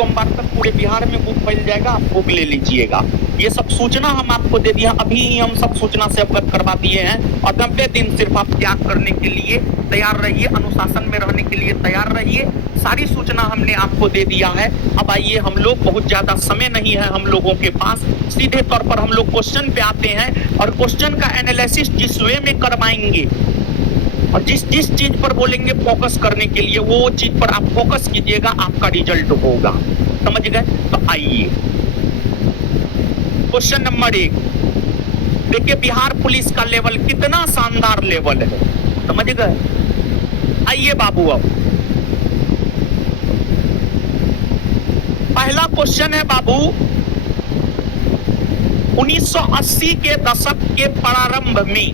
सोमवार तक पूरे बिहार में बुक मिल जाएगा, आप बुक ले लीजिएगा। ये सब सूचना हम आपको दे दिया, अभी ही हम सब सूचना से अवगत करवा दिए हैं। और 90 दिन सिर्फ आप त्याग करने के लिए तैयार रहिए, अनुशासन में रहने के लिए तैयार रहिए। सारी सूचना हमने आपको दे दिया है। अब आइए, हम लोग बहुत ज्यादा समय नहीं है हम लोगों के पास, सीधे तौर पर हम लोग क्वेश्चन पे आते हैं और क्वेश्चन का एनालिसिस जिस वे में करवाएंगे और जिस जिस चीज पर बोलेंगे फोकस करने के लिए, वो चीज पर आप फोकस कीजिएगा, आपका रिजल्ट होगा। समझ गए? तो आइए क्वेश्चन नंबर 1 देखिए, बिहार पुलिस का लेवल कितना शानदार लेवल है, समझ गए? आइए बाबू, अब पहला क्वेश्चन है बाबू, 1980 के दशक के प्रारंभ में,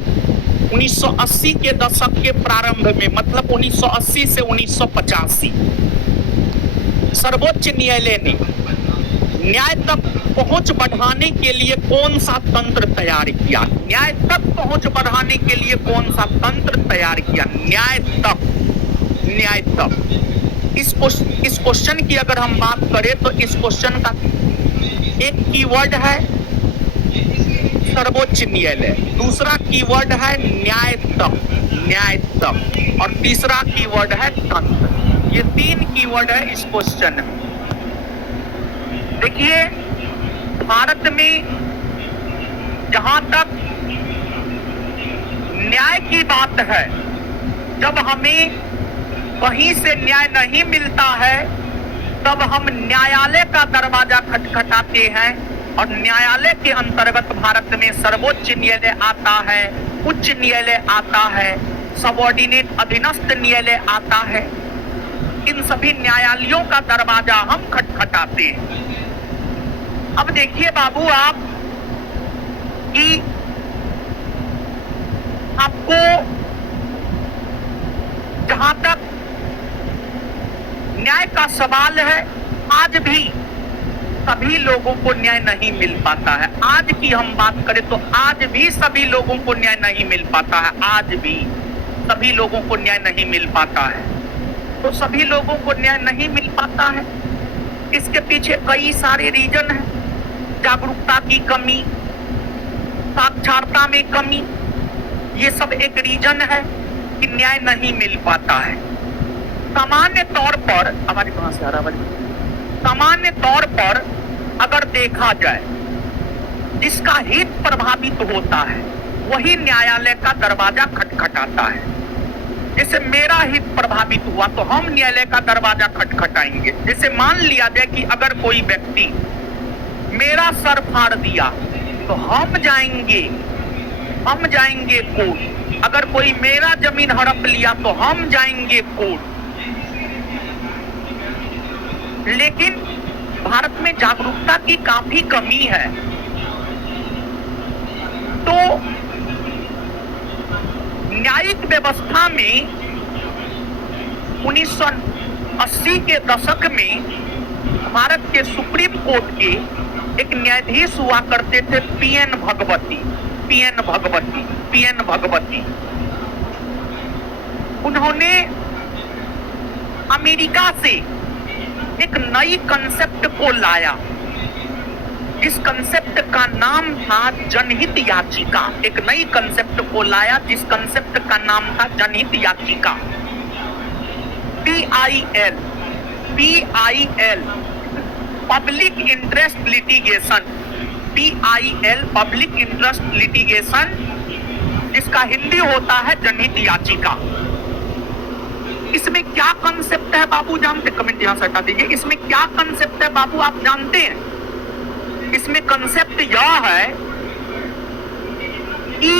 1980 के दशक के प्रारंभ में मतलब 1980 से 1985 सर्वोच्च न्यायालय ने न्याय तक पहुंच बढ़ाने के लिए कौन सा तंत्र तैयार किया? न्याय तक पहुंच बढ़ाने के लिए कौन सा तंत्र तैयार किया? न्याय तक, न्याय तक। इस क्वेश्चन की अगर हम बात करें तो इस क्वेश्चन का एक कीवर्ड है सर्वोच्च न्यायालय, दूसरा कीवर्ड है न्याय तक, न्याय तक, और तीसरा कीवर्ड है तंत्र। ये 3 कीवर्ड है इस क्वेश्चन में। देखिए, भारत में जहां तक न्याय की बात है, जब हमें कहीं से न्याय नहीं मिलता है तब हम न्यायालय का दरवाजा खटखटाते हैं, और न्यायालय के अंतर्गत भारत में सर्वोच्च न्यायालय आता है, उच्च न्यायालय आता है, सबऑर्डिनेट अधीनस्थ न्यायालय आता है। इन सभी न्यायालयों का दरवाजा हम खटखटाते हैं। अब देखिए बाबू आप कि आपको जहां तक न्याय का सवाल है, आज भी सभी लोगों को न्याय नहीं मिल पाता है। आज की हम बात करें तो आज भी सभी लोगों को न्याय नहीं मिल पाता है, आज भी सभी लोगों को न्याय नहीं मिल पाता है। तो सभी लोगों को न्याय नहीं मिल पाता है, इसके पीछे कई सारे रीजन हैं। जागरूकता की कमी, साक्षरता में कमी, ये सब एक रीजन है कि न्याय नहीं मिल पाता है। सामान्य तौर पर, हमारी कहां से आ रहा है, सामान्य तौर पर अगर देखा जाए, जिसका हित प्रभावित होता है वही न्यायालय का दरवाजा खटखटाता है। जैसे मेरा हित प्रभावित हुआ तो हम न्यायालय का दरवाजा खटखटाएंगे। जैसे मान लिया जाए कि अगर कोई व्यक्ति मेरा सर फाड़ दिया तो हम जाएंगे कोर्ट। अगर कोई मेरा जमीन हड़प लिया तो हम जाएंगे कोर्ट। लेकिन भारत में जागरूकता की काफी कमी है। तो न्यायिक व्यवस्था में 1980 के दशक में भारत के सुप्रीम कोर्ट के एक न्यायाधीश हुआ करते थे पीएन भगवती। उन्होंने अमेरिका से एक नई कंसेप्ट को लाया, जिस कंसेप्ट का नाम था जनहित याचिका। एक नई कंसेप्ट को लाया जिस कंसेप्ट का नाम था जनहित याचिका, PIL, public interest litigation, PIL public interest litigation, जिसका हिंदी होता है जनहित याचिका। इसमें क्या कंसेप्ट है बाबू जानते? कमेंट यहां से हटा दीजिए। इसमें क्या कंसेप्ट है बाबू आप जानते हैं? इसमें कंसेप्ट यह है कि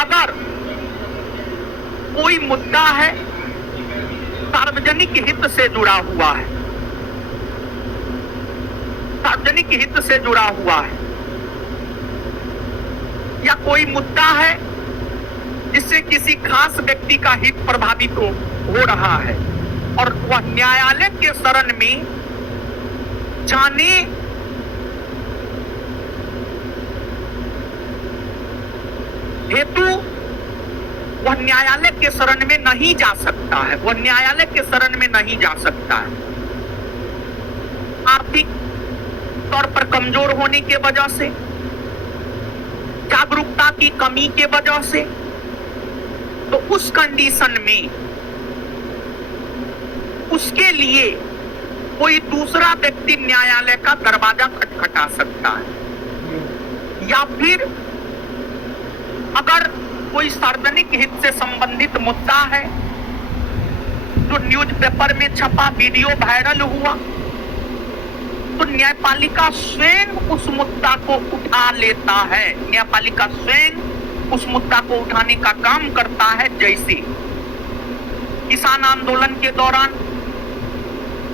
अगर कोई मुद्दा है सार्वजनिक हित से जुड़ा हुआ है, सार्वजनिक हित से जुड़ा हुआ है, या कोई मुद्दा है जिससे किसी खास व्यक्ति का हित प्रभावित हो रहा है और वह न्यायालय के शरण में जाने हेतु वह न्यायालय के शरण में नहीं जा सकता है, वह न्यायालय के शरण में नहीं जा सकता है। तौर पर कमजोर होने के वजह से, जागरूकता की कमी के वजह से, तो उस कंडीशन में उसके लिए कोई दूसरा व्यक्ति न्यायालय का दरवाजा खटखटा सकता है। या फिर अगर कोई सार्वजनिक हित से संबंधित मुद्दा है जो न्यूज़पेपर में छपा, वीडियो वायरल हुआ, तो न्यायपालिका स्वयं उस मुद्दा को उठा लेता है। न्यायपालिका स्वयं उस मुद्दा को उठाने का काम करता है। जैसे किसान आंदोलन के दौरान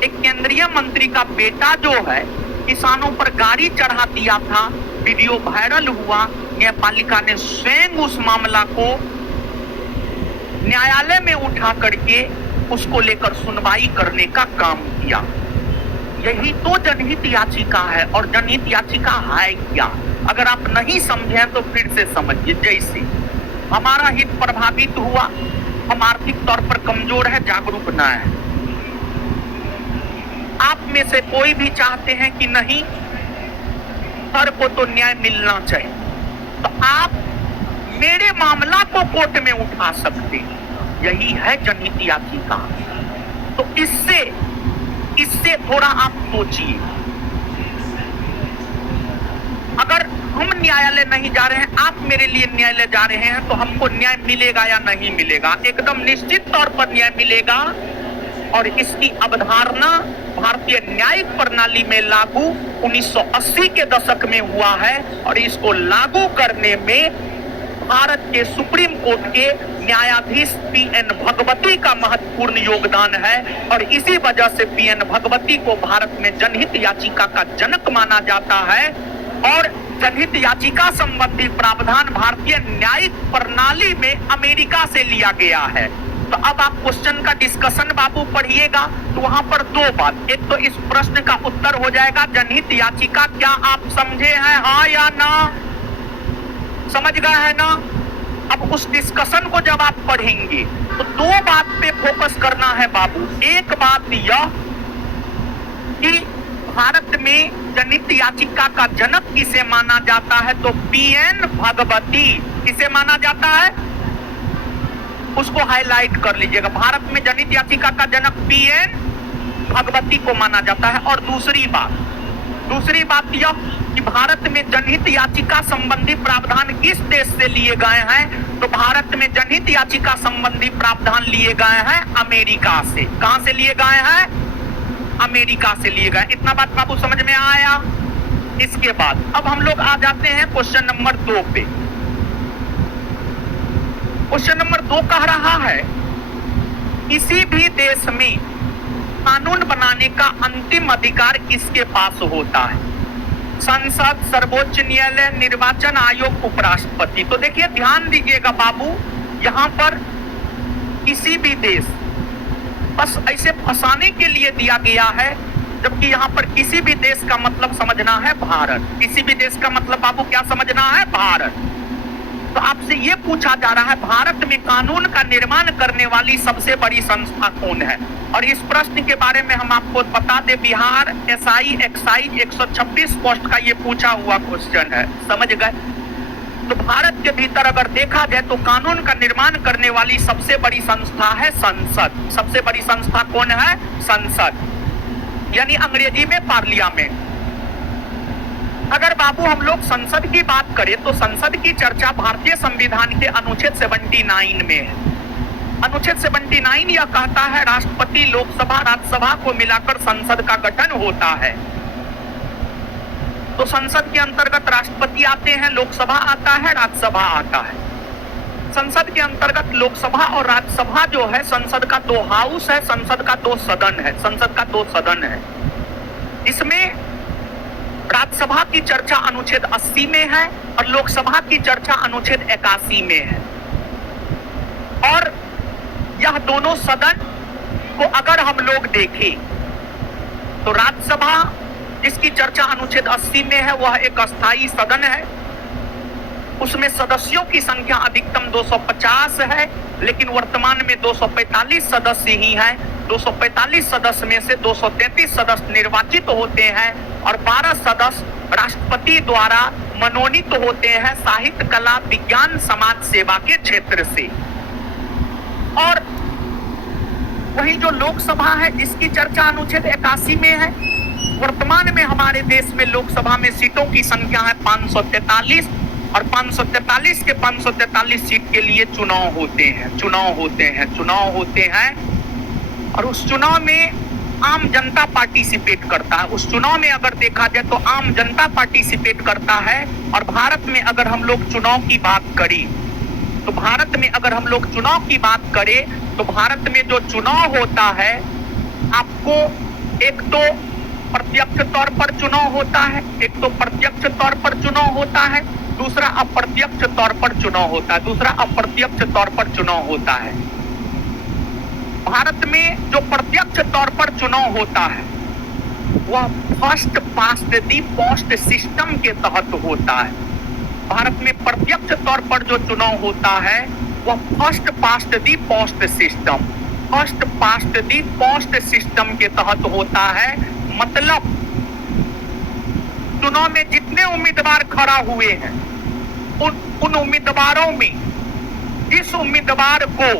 एक केंद्रीय मंत्री का बेटा जो है किसानों पर गाड़ी चढ़ा दिया था, वीडियो वायरल हुआ, न्यायपालिका ने स्वयं उस मामला को न्यायालय में उठा करके उसको लेकर सुनवाई करने का काम किया। यही तो जनहित याचिका है। और जनहित याचिका है क्या, अगर आप नहीं समझे तो फिर से समझिए। जैसे हमारा हित प्रभावित हुआ, हम आर्थिक तौर पर कमजोर है, जागरूक ना है, आप में से कोई भी चाहते हैं कि नहीं, हर को तो न्याय मिलना चाहिए, तो आप मेरे मामला को कोर्ट में उठा सकते हैं। यही है जनहित याचिका। तो इससे थोड़ा आप सोचिए। अगर हम न्यायालय नहीं जा रहे हैं, आप मेरे लिए न्यायालय जा रहे हैं, तो हमको न्याय मिलेगा या नहीं मिलेगा? एकदम निश्चित तौर पर न्याय मिलेगा। और इसकी अवधारणा भारतीय न्यायिक प्रणाली में लागू 1980 के दशक में हुआ है। और इसको लागू करने में भारत के सुप्रीम कोर्ट के न्यायाधीश पीएन भगवती का महत्वपूर्ण योगदान है। और इसी वजह से पीएन भगवती को भारत में जनहित याचिका का जनक माना जाता है। और जनहित याचिका संबंधी प्रावधान भारतीय न्यायिक प्रणाली में अमेरिका से लिया गया है। तो अब आप क्वेश्चन का डिस्कशन बाबू पढ़िएगा, तो वहां पर दो बात, एक तो इस प्रश्न का उत्तर हो जाएगा जनहित याचिका क्या आप समझे हैं, हाँ या ना, समझ गए हैं ना। अब उस डिस्कशन को जब आप पढ़ेंगे तो दो बात पे फोकस करना है बाबू। एक बात यह कि भारत में जनहित याचिका का जनक किसे माना जाता है, तो पीएन भगवती। किसे माना जाता है, उसको हाईलाइट कर लीजिएगा। भारत में जनहित याचिका का जनक पीएन भगवती को माना जाता है। और दूसरी बात यह कि भारत में जनहित याचिका संबंधी प्रावधान किस देश से लिए गए हैं, तो भारत में जनहित याचिका संबंधी प्रावधान लिए गए हैं अमेरिका से। कहां से लिए गए हैं, अमेरिका से लिए गए। इतना बात बाबू समझ में आया। इसके बाद अब हम लोग आ जाते हैं क्वेश्चन नंबर 2 पे। क्वेश्चन नंबर 2 कह रहा है, किसी भी देश में कानून बनाने का अंतिम अधिकार किसके पास होता है, संसद, सर्वोच्च न्यायालय, निर्वाचन आयोग, उपराष्ट्रपति। तो देखिए ध्यान दीजिएगा बाबू, यहाँ पर किसी भी देश बस ऐसे फंसाने के लिए दिया गया है, जबकि यहाँ पर किसी भी देश का मतलब समझना है भारत। किसी भी देश का मतलब बाबू क्या समझना है, भारत। तो आपसे ये पूछा जा रहा है भारत में कानून का निर्माण करने वाली सबसे बड़ी संस्था कौन है। और इस प्रश्न के बारे में हम आपको बता दें, बिहार एसआई एक्साइज 126 पोस्ट का ये पूछा हुआ क्वेश्चन है, समझ गए। तो भारत के भीतर अगर देखा जाए तो कानून का निर्माण करने वाली सबसे बड़ी संस्था है संसद। सबसे बड़ी संस्था कौन है, संसद, यानी अंग्रेजी में पार्लियामेंट। अगर बाबू हम लोग संसद की बात करें तो संसद की चर्चा भारतीय संविधान के अनुच्छेद 79 में है। अनुच्छेद 79 यह कहता है राष्ट्रपति, लोकसभा, राज्यसभा को मिलाकर संसद का गठन होता है। तो संसद के अंतर्गत राष्ट्रपति आते हैं, लोकसभा आता है, राज्यसभा आता है। संसद के अंतर्गत लोकसभा और राज्यसभा जो है, संसद का 2 हाउस है, संसद का 2 सदन है, संसद का 2 सदन है। इसमें राज्यसभा की चर्चा अनुच्छेद 80 में है और लोकसभा की चर्चा अनुच्छेद 81 में है। और यह दोनों सदन को अगर हम लोग देखें तो राज्यसभा जिसकी चर्चा अनुच्छेद 80 में है वह एक अस्थायी सदन है। उसमें सदस्यों की संख्या अधिकतम 250 है, लेकिन वर्तमान में 245 सदस्य ही हैं। 245 सदस्य में से 233 सदस्य निर्वाचित होते हैं और 12 सदस्य राष्ट्रपति द्वारा मनोनीत होते हैं साहित्य, कला, विज्ञान, समाज सेवा के क्षेत्र से। और वही जो लोकसभा है इसकी चर्चा अनुच्छेद 81 में है। वर्तमान में हमारे देश में लोकसभा में सीटों की संख्या है 543 और 543 के 543 सीट के लिए चुनाव होते हैं और उस चुनाव में आम जनता पार्टिसिपेट करता है। उस चुनाव में अगर देखा जाए तो आम जनता पार्टिसिपेट करता है। और भारत में अगर हम लोग चुनाव की बात करें तो भारत में जो चुनाव होता है, आपको एक तो प्रत्यक्ष तौर पर चुनाव होता है, दूसरा अप्रत्यक्ष तौर पर चुनाव होता है। भारत में जो प्रत्यक्ष तौर पर चुनाव होता है वह first past the post system के तहत होता है। भारत में प्रत्यक्ष तौर पर जो चुनाव होता है वह first past the post system के तहत होता है। मतलब चुनाव में जितने उम्मीदवार खड़ा हुए हैं उन उम्मीदवारों में जिस उम्मीदवार को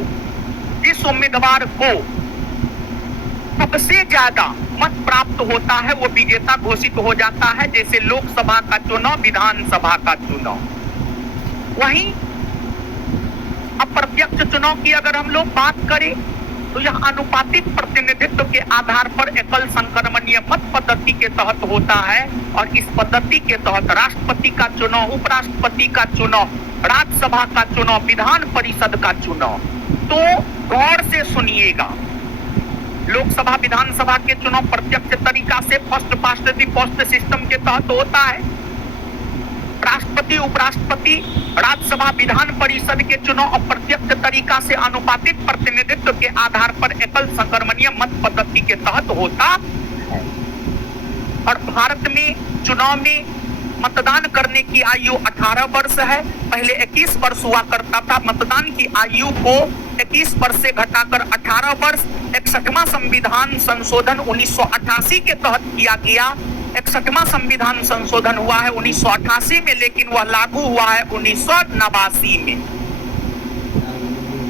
सबसे ज्यादा मत प्राप्त होता है वो विजेता घोषित हो जाता है। जैसे लोकसभा का चुनाव, विधानसभा का चुनाव। वहीं अप्रत्यक्ष चुनाव की अगर हम लोग बात करें तो यह आनुपातिक प्रतिनिधित्व के आधार पर एकल संक्रमणीय मत पद्धति के तहत होता है और इस पद्धति के तहत राष्ट्रपति का चुनाव, उपराष्ट्रपति का चुनाव, राज्यसभा का चुनाव, विधान परिषद का चुनाव। तो गौर से सुनिएगा, लोकसभा विधानसभा के चुनाव प्रत्यक्ष तरीका से first past the post system के तहत होता है। राष्ट्रपति, उपराष्ट्रपति, राज्यसभा, विधान परिषद के चुनाव अप्रत्यक्ष तरीका से आनुपातिक प्रतिनिधित्व के आधार पर एकल संक्रमणीय मत पद्धति के तहत होता है। और भारत में चुनाव में मतदान करने की आयु 18 वर्ष है। पहले 21 वर्ष हुआ करता था। मतदान की आयु को 21 वर्ष से घटाकर 18 वर्ष 61वां संविधान संशोधन 1988 के तहत किया गया। 61वां संविधान संशोधन हुआ है 1988 में, लेकिन वह लागू हुआ है 1989 में।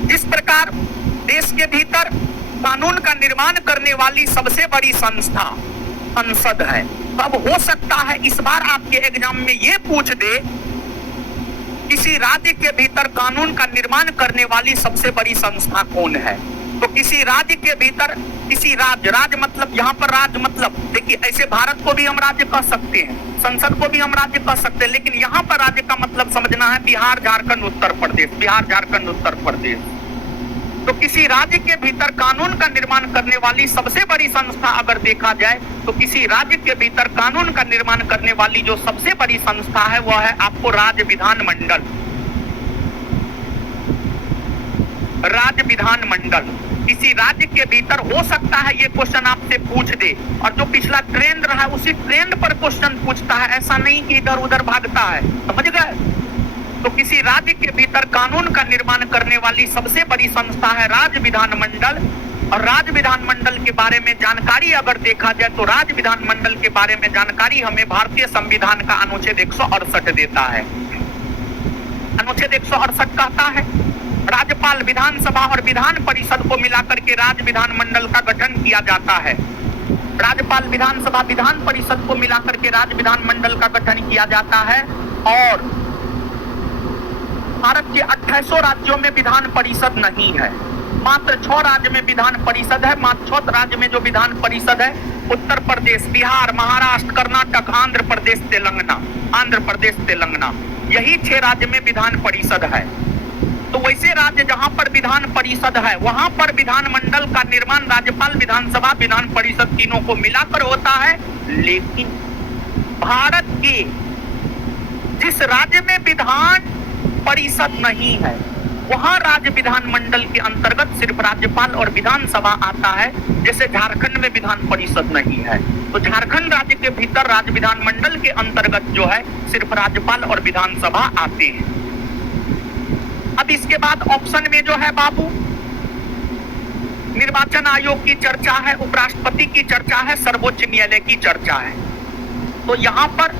जिस प्रकार देश के भीतर कानून का निर्माण करने वाली सबसे बड़ी संस्था संसद है, तब हो सकता है इस बार आपके एग्जाम में ये पूछ दे किसी राज्य के भीतर कानून का निर्माण करने वाली सबसे बड़ी संस्था कौन है। तो किसी राज्य के भीतर, किसी राज्य मतलब यहाँ पर राज्य मतलब देखिए, ऐसे भारत को भी हम राज्य कह सकते हैं, संसद को भी हम राज्य कह सकते हैं, लेकिन यहाँ पर राज्य का मतलब समझना है बिहार, झारखंड, उत्तर प्रदेश। तो किसी राज्य के भीतर कानून का निर्माण करने वाली सबसे बड़ी संस्था अगर देखा जाए तो किसी राज्य के भीतर कानून का निर्माण करने वाली जो सबसे बड़ी संस्था है वह है आपको राज्य विधानमंडल। किसी राज्य के भीतर हो सकता है ये क्वेश्चन आपसे पूछ दे, और जो पिछला ट्रेंड रहा है उसी ट्रेंड पर क्वेश्चन पूछता है, ऐसा नहीं कि इधर उधर भागता है, समझ गए। तो किसी राज्य के भीतर कानून का निर्माण करने वाली सबसे बड़ी संस्था है राज्य विधानमंडल। और राज्य विधानमंडल के बारे में जानकारी अगर देखा जाए तो राज्य विधानमंडल के बारे में जानकारी हमें भारतीय संविधान का अनुच्छेद 168 देता है। अनुच्छेद 168 कहता है राज्यपाल, विधानसभा और विधान परिषद को मिलाकर के राज्य विधानमंडल का गठन किया जाता है। राज्यपाल, विधानसभा, विधान परिषद को मिलाकर के राज्य विधानमंडल का गठन किया जाता है। और भारत के 28 राज्यों में विधान परिषद नहीं है, मात्र 6 राज्य में विधान परिषद है। मात्र 6 राज्य में जो विधान परिषद है उत्तर प्रदेश, बिहार, महाराष्ट्र, कर्नाटक, आंध्र प्रदेश, तेलंगाना, यही 6 राज्य में विधान परिषद है। तो वैसे राज्य जहां पर विधान परिषद है वहां पर विधानमंडल का निर्माण राज्यपाल, विधानसभा, विधान परिषद तीनों को मिलाकर होता है। लेकिन भारत के जिस राज्य में विधान परिषद नहीं है वहां राज्य विधानमंडल के अंतर्गत सिर्फ राज्यपाल और विधानसभा आता है। जैसे झारखंड में विधान परिषद नहीं है तो झारखंड राज्य के भीतर राज्य विधानमंडल के अंतर्गत जो है सिर्फ राज्यपाल और विधानसभा आते हैं। अब इसके बाद ऑप्शन में जो है बाबू निर्वाचन आयोग की चर्चा है, उपराष्ट्रपति की चर्चा है, सर्वोच्च न्यायालय की चर्चा है। तो यहाँ पर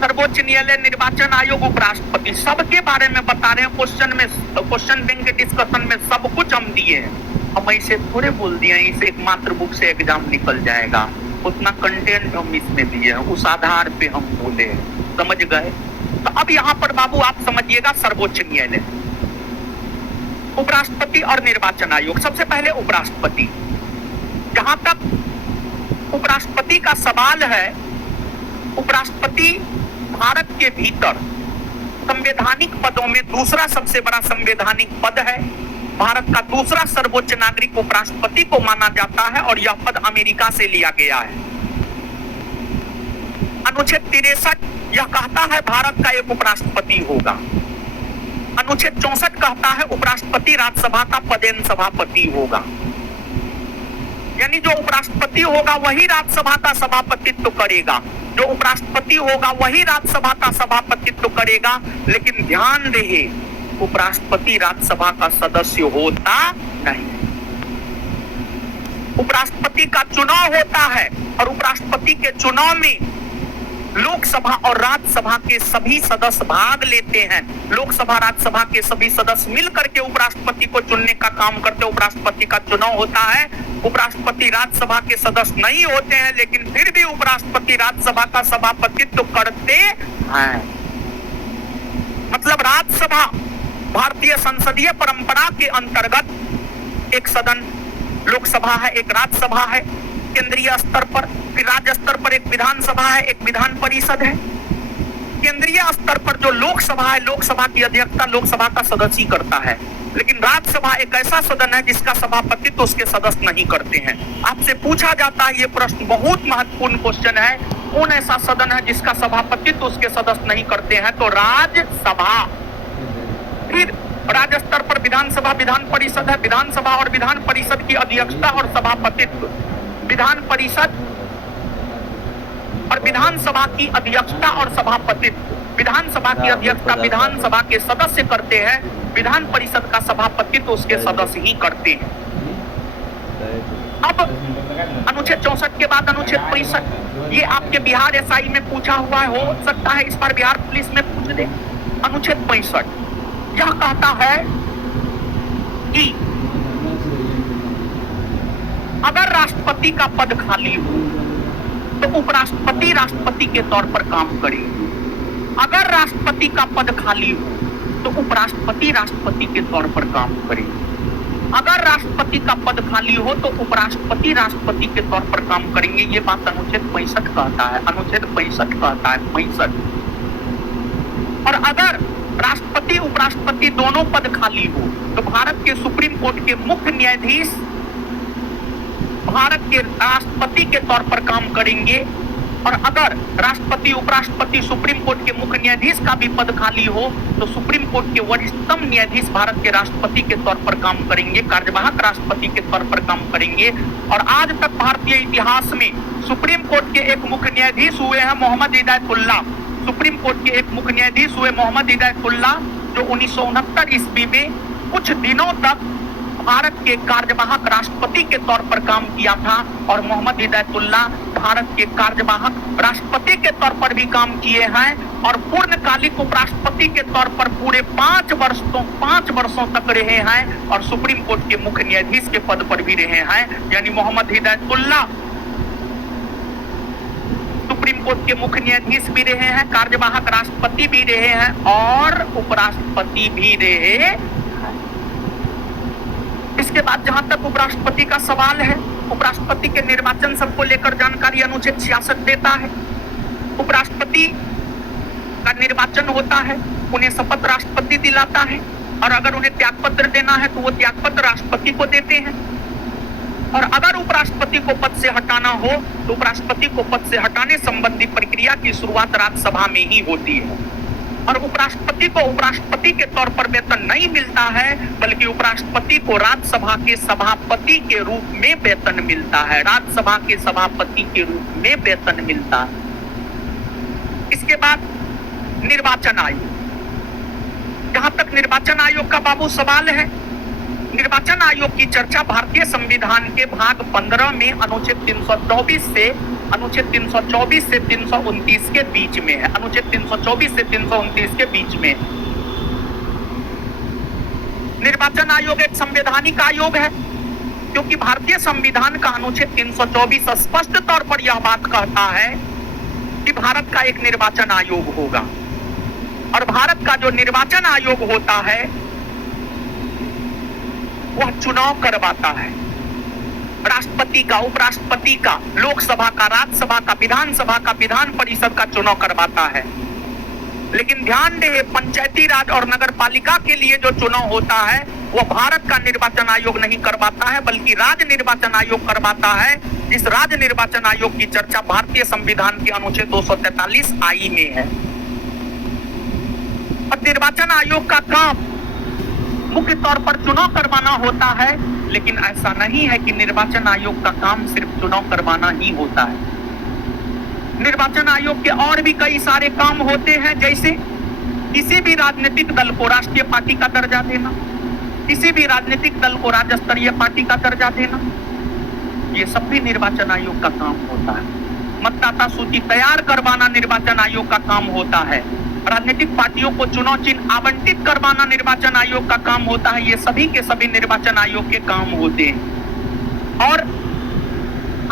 सर्वोच्च न्यायालय, निर्वाचन आयोग, उपराष्ट्रपति सबके बारे में बता रहे हैं। क्वेश्चन बैंक के डिस्कशन में सब कुछ हम दिए हैं। हम ऐसे थोड़े बोल दिए हैं इसे एक मात्र बुक से एग्जाम निकल जाएगा, उतना कंटेंट हम इसमें दिए हैं, उस आधार पे हम बोले हैं। समझ गए? तो अब यहाँ पर बाबू आप समझिएगा, सर्वोच्च न्यायालय, उपराष्ट्रपति और निर्वाचन आयोग। सबसे पहले उपराष्ट्रपति। जहां तक उपराष्ट्रपति का सवाल है, उपराष्ट्रपति भारत के भीतर संवैधानिक पदों में दूसरा सबसे बड़ा संवैधानिक पद है। भारत का दूसरा सर्वोच्च नागरिक उपराष्ट्रपति को माना जाता है और यह पद अमेरिका से लिया गया है। अनुच्छेद 63 यह कहता है भारत का एक उपराष्ट्रपति होगा। अनुच्छेद 64 कहता है उपराष्ट्रपति राज्यसभा का पदेन सभापति होगा, यानी जो उपराष्ट्रपति होगा वही राज्यसभा का सभापतित्व करेगा, जो उपराष्ट्रपति होगा वही राज्यसभा का सभापतित्व करेगा। लेकिन ध्यान रहे, उपराष्ट्रपति राज्यसभा का सदस्य होता नहीं। उपराष्ट्रपति का चुनाव होता है और उपराष्ट्रपति के चुनाव में लोकसभा और राज्यसभा के सभी सदस्य भाग लेते हैं। लोकसभा राज्यसभा के सभी सदस्य मिलकर के उपराष्ट्रपति को चुनने का काम करते हैं। उपराष्ट्रपति का चुनाव होता है। उपराष्ट्रपति राज्यसभा के सदस्य नहीं होते हैं, लेकिन फिर भी उपराष्ट्रपति राज्यसभा का सभापतित्व करते हैं। मतलब राज्यसभा भारतीय संसदीय परंपरा के अंतर्गत एक सदन, लोकसभा है, एक राज्यसभा है केंद्रीय स्तर पर, फिर राज्य स्तर पर एक विधानसभा है, एक विधान परिषद है। केंद्रीय स्तर पर जो लोकसभा है, लोकसभा की अध्यक्षता लोकसभा का सदस्य ही करता है, लेकिन राज्यसभा एक ऐसा सदन है जिसका सभापति तो उसके सदस्य नहीं करते हैं। आपसे पूछा जाता है ये प्रश्न, बहुत महत्वपूर्ण क्वेश्चन है, कौन ऐसा सदन है जिसका सभापति तो उसके सदस्य नहीं करते हैं? तो राज्यसभा। फिर राज्य स्तर पर विधानसभा, विधान परिषद है। विधानसभा और विधान परिषद की अध्यक्षता और सभापतित्व विधान परिषद और विधानसभा की अध्यक्षता और सभापतित्व, विधानसभा की अध्यक्षता विधानसभा के सदस्य करते हैं, विधान परिषद का सभापतित्व उसके सदस्य ही करते हैं। अब अनुच्छेद 64 के बाद अनुच्छेद 65, ये आपके बिहार एसआई में पूछा हुआ है, हो सकता है इस बार बिहार पुलिस में पूछ दे। अनुच्छेद 65 यह कहता है कि अगर राष्ट्रपति का पद खाली हो तो उपराष्ट्रपति राष्ट्रपति के तौर पर काम करे। अगर राष्ट्रपति का पद खाली हो तो उपराष्ट्रपति राष्ट्रपति के तौर पर काम करे। अगर राष्ट्रपति का पद खाली हो तो उपराष्ट्रपति राष्ट्रपति के तौर पर काम करेंगे। ये बात अनुच्छेद 65 कहता है। अनुच्छेद 65 कहता है 65। और अगर राष्ट्रपति उपराष्ट्रपति दोनों पद खाली हो तो भारत के सुप्रीम कोर्ट के मुख्य न्यायाधीश भारत के राष्ट्रपति के तौर पर काम करेंगे। और अगर राष्ट्रपति उपराष्ट्रपति सुप्रीम कोर्ट के मुख्य न्यायाधीश का भी पद खाली हो तो सुप्रीम कोर्ट के वरिष्ठतम न्यायाधीश भारत के राष्ट्रपति के तौर पर काम करेंगे, कार्यवाहक राष्ट्रपति के तौर पर काम करेंगे। और आज तक भारतीय इतिहास में सुप्रीम कोर्ट के एक मुख्य न्यायाधीश हुए हैं मोहम्मद हिदायतुल्लाह। सुप्रीम कोर्ट के एक मुख्य न्यायाधीश हुए मोहम्मद हिदायतुल्लाह, जो 1969 ईस्वी में कुछ दिनों तक भारत के कार्यवाहक राष्ट्रपति के तौर पर काम किया था। और मोहम्मद हिदायतुल्लाह भारत के कार्यवाहक राष्ट्रपति के तौर पर भी काम किए हैं और पूर्णकालिक उपराष्ट्रपति के तौर पर पूरे 5 वर्षों तक रहे हैं और सुप्रीम कोर्ट के मुख्य न्यायाधीश के पद पर भी रहे हैं। यानी मोहम्मद हिदायतुल्लाह सुप्रीम कोर्ट के मुख्य न्यायाधीश भी रहे हैं, कार्यवाहक राष्ट्रपति भी रहे हैं और उपराष्ट्रपति भी रहे। इसके बाद जहां तक उपराष्ट्रपति का सवाल है, उपराष्ट्रपति के निर्वाचन सबको लेकर जानकारी अनुच्छेद 66 देता है। उपराष्ट्रपति का निर्वाचन होता है, उन्हें शपथ राष्ट्रपति दिलाता है और अगर उन्हें त्यागपत्र देना है तो वो त्यागपत्र राष्ट्रपति को देते हैं। और अगर उपराष्ट्रपति को पद से हटाना हो तो उपराष्ट्रपति को पद से हटाने संबंधी प्रक्रिया की शुरुआत राज्यसभा में ही होती है। और उपराष्ट्रपति को उपराष्ट्रपति के तौर पर वेतन नहीं मिलता है, बल्कि उपराष्ट्रपति को राज्यसभा के सभापति के रूप में वेतन मिलता है। राज्यसभा के सभापति के रूप में वेतन मिलता है। इसके बाद निर्वाचन आयोग। जहां तक निर्वाचन आयोग का बाबू सवाल है, निर्वाचन आयोग की चर्चा भारतीय संविधान के भाग 15 में अनुच्छेद 324 से 329 के बीच में है। अनुच्छेद 324 से 329 के बीच में। निर्वाचन आयोग एक संवैधानिक आयोग है, क्योंकि भारतीय संविधान का अनुच्छेद 324 स्पष्ट तौर पर यह बात कहता है कि भारत का एक निर्वाचन आयोग होगा, और भारत का जो निर्वाचन आयोग होता है वह चुनाव करवाता है, राष्ट्रपति का, उपराष्ट्रपति का, लोकसभा का, राज्यसभा का, विधानसभा का, विधान परिषद का चुनाव करवाता है। लेकिन ध्यान दे, पंचायती राज और नगर पालिका के लिए जो चुनाव होता है वह भारत का निर्वाचन आयोग नहीं करवाता है, बल्कि राज्य निर्वाचन आयोग करवाता है। इस राज्य निर्वाचन आयोग की चर्चा भारतीय संविधान के अनुच्छेद 243 आई में है। और निर्वाचन आयोग का काम मुख्य तौर पर चुनाव करवाना होता है, लेकिन ऐसा नहीं है कि निर्वाचन आयोग का काम सिर्फ चुनाव करवाना ही होता है। निर्वाचन आयोग के और भी कई सारे काम होते हैं, जैसे किसी भी राजनीतिक दल को राष्ट्रीय पार्टी का दर्जा देना, किसी भी राजनीतिक दल को राज्य स्तरीय पार्टी का दर्जा देना, ये सब भी निर्वाचन आयोग का काम होता है। मतदाता सूची तैयार करवाना निर्वाचन आयोग का काम होता है। राजनीतिक पार्टियों को चुनाव चिन्ह आवंटित करवाना निर्वाचन आयोग का काम होता है। ये सभी के सभी निर्वाचन आयोग के काम होते हैं। और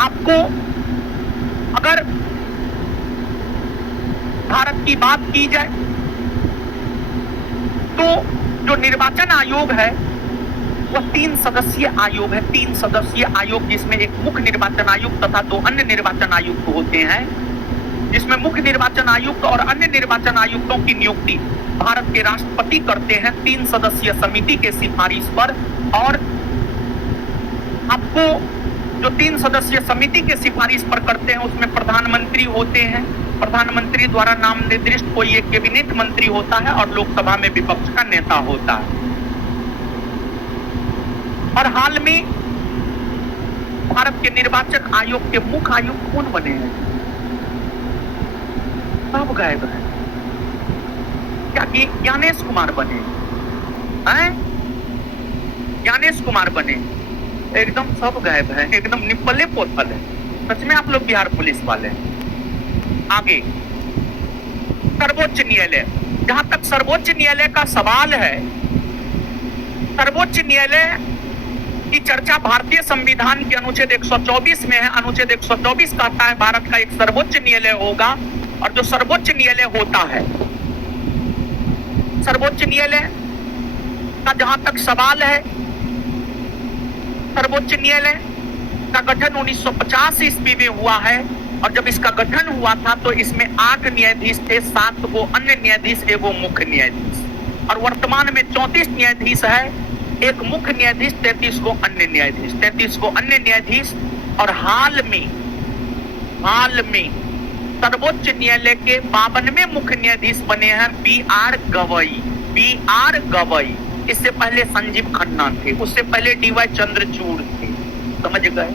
आपको अगर भारत की बात की जाए तो जो निर्वाचन आयोग है वह 3 सदस्यीय आयोग है। 3 सदस्यीय आयोग, जिसमें एक मुख्य निर्वाचन आयुक्त तथा 2 अन्य निर्वाचन आयुक्त होते हैं, जिसमें मुख्य निर्वाचन आयुक्त और अन्य निर्वाचन आयुक्तों की नियुक्ति भारत के राष्ट्रपति करते हैं 3 सदस्यीय समिति के सिफारिश पर। और आपको जो 3 सदस्यीय समिति के सिफारिश पर करते हैं उसमें प्रधानमंत्री होते हैं। प्रधानमंत्री द्वारा नाम निर्दिष्ट कोई एक कैबिनेट मंत्री होता है और लोकसभा में विपक्ष का नेता होता है। और हाल में भारत के निर्वाचन आयोग के मुख्य आयुक्त कौन बने हैं? सब गायब है। क्या ज्ञानेश कुमार बने हैं? ज्ञानेश कुमार बने? एकदम सब गायब है, एकदम निपले पोथल है। सच में आप लोग बिहार पुलिस वाले हैं। आगे सर्वोच्च न्यायालय, जहां तक सर्वोच्च न्यायालय का सवाल है, सर्वोच्च न्यायालय की चर्चा भारतीय संविधान के अनुच्छेद 124 में है। अनुच्छेद 124 कहता है भारत का एक सर्वोच्च न्यायालय होगा। और जो सर्वोच्च न्यायालय होता है, सर्वोच्च न्यायालय का जहां तक सवाल है, सर्वोच्च न्यायालय का गठन 1950 ईस्वी में हुआ है। और जब इसका गठन हुआ था तो इसमें 8 न्यायाधीश थे, 7 को अन्य न्यायाधीश, 1 मुख्य न्यायाधीश। और वर्तमान में 34 न्यायाधीश है, 1 मुख्य न्यायाधीश, 33 को अन्य न्यायाधीश, 33 को अन्य न्यायाधीश। और हाल में सर्वोच्च न्यायालय के 52वें मुख्य न्यायाधीश बने हैं B.R. गवई। इससे पहले संजीव खन्ना थे, उससे पहले D.Y. चंद्रचूड़ थे। समझ गए?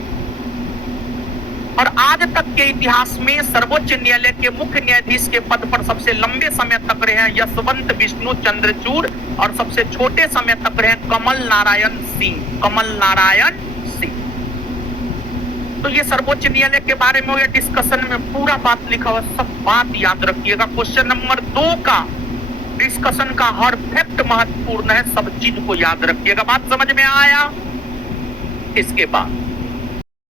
और आज तक के इतिहास में सर्वोच्च न्यायालय के मुख्य न्यायाधीश के पद पर सबसे लंबे समय तक रहे हैं यशवंत विष्णु चंद्रचूड़, और सबसे छोटे समय तक रहे कमल नारायण सिंह। तो ये सर्वोच्च न्यायालय के बारे में ये डिस्कशन में पूरा बात लिखा हुआ, सब बात याद रखिएगा। क्वेश्चन नंबर 2 का डिस्कशन का हर फैक्ट महत्वपूर्ण है, सब चीज को याद रखिएगा। बात समझ में आया? इसके बाद